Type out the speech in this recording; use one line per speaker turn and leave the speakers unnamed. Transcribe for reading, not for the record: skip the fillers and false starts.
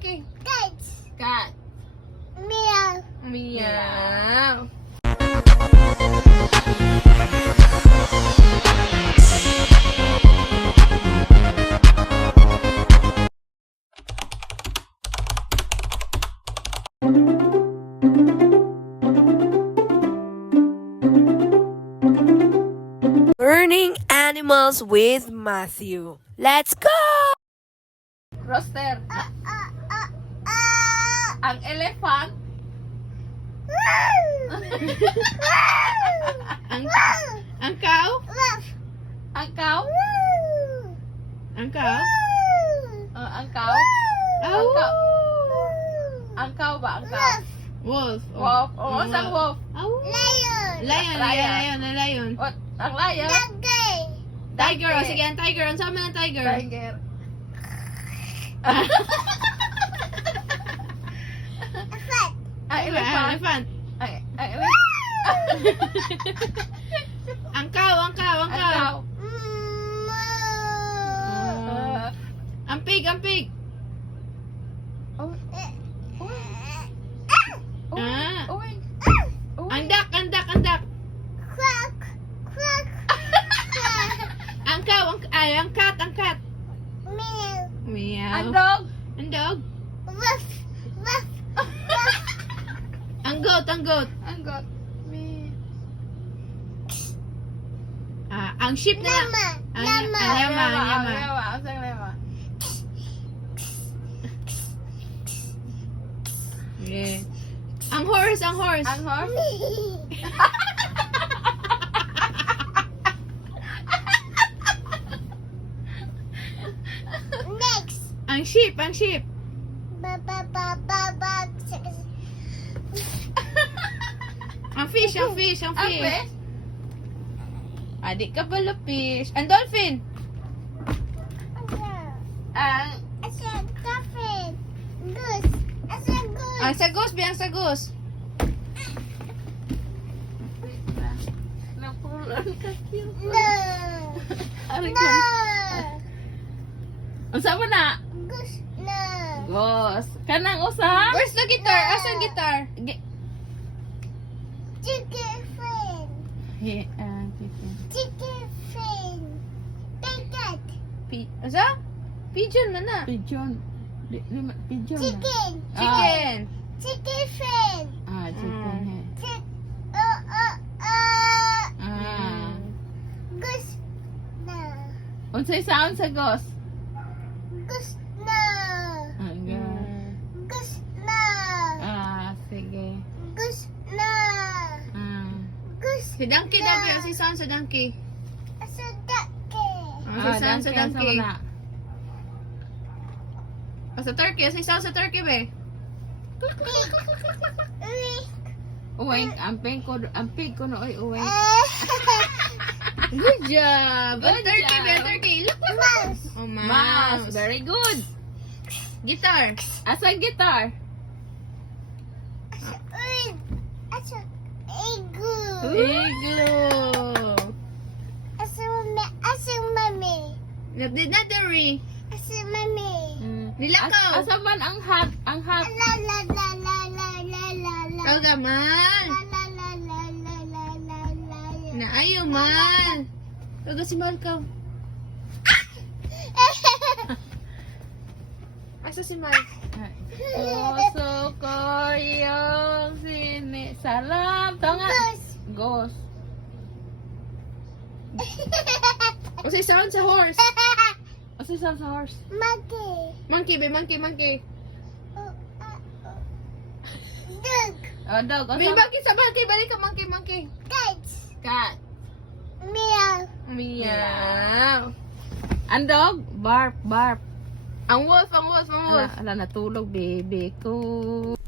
monkey.
Cat.
Cat.
Meow.
Meow.
Learning animals with Matthew. Let's go!
Roster. Ang elephant. ang cow. Ang cow. Ang cow. Ang cow. Ang cow. Ang cow ba? Ang cow.
Wolf.
Wolf. O, saan wolf?
Lion.
Lion.
What? Ang lion.
Doggy.
Tiger. O, sige, ang tiger. Ang sama ng tiger.
Tiger.
Elephant.
Ang elephant.
Elephant.
Ang elephant.
Ang cow.
Ang cow.
Ang pig. Ah.
Uy.
Ang duck.
Quack. Quack.
Ang cow. Ang cat.
Meow.
Meow.
Ang dog.
Ang dog.
Ruff. Ruff.
Ang goat.
Ang goat.
Ang sheep na lang.
Llama.
Llama.
Ang sang lema.
Yeah. Ang horse.
Ang horse.
Next.
Ang sheep.
Ba.
Ang fish.
Ang fish.
Adik ka pala fish. Ang dolphin.
Ang
Asa dolphin. Goose. Asa goose.
Ang sagus.
napulan ka cute.
No.
Ari
No.
ko. Unsa mo na?
Goose. No.
Gos. Kanang usa?
Where's the guitar? Asan guitar?
Chicken fin. Chicken fin. Pigeon.
Asa? Pigeon man na.
Pigeon. Pigeon.
Chicken.
Chicken.
Chicken fin.
Chicken head.
Goose. No.
Unsay sound sa gos?
Goose. No. Goose. No.
Sige.
Goose. No. Goose.
Si Donkey daw ba? Si Son sa Donkey.
Asa ducky.
Si Son sa Donkey. Sa Turkey. Si Son sa Turkey ba?
Uwing, ang pig ko na oy uwing.
Good job.
Good
Turkey ba?
job.
Turkey. Look.
Mouse.
Oh,
Mouse,
mouse.
very good.
Guitar.
Asa guitar?
Asa igloo.
Igloo.
Asa mami.
Nadari.
Asa mami.
Nilakaw.
Asa man ang hat? Ang hat.
La la la la la la la la.
Ikaw naman.
La la la la la la la la.
Naayo man. Taga si Malkaw. Asa si Mal?
Puso ko yung sinisalam. Tanga. Ghost.
O si Son sa horse.
Asa sa horse?
Monkey.
Monkey ba? Monkey.
Dog.
Dog.
May monkey sa monkey. Balik ka monkey.
Cat.
Cat.
Meow.
Meow.
Ang dog? Bark.
Ang wolf.
Ala, natulog, baby ko.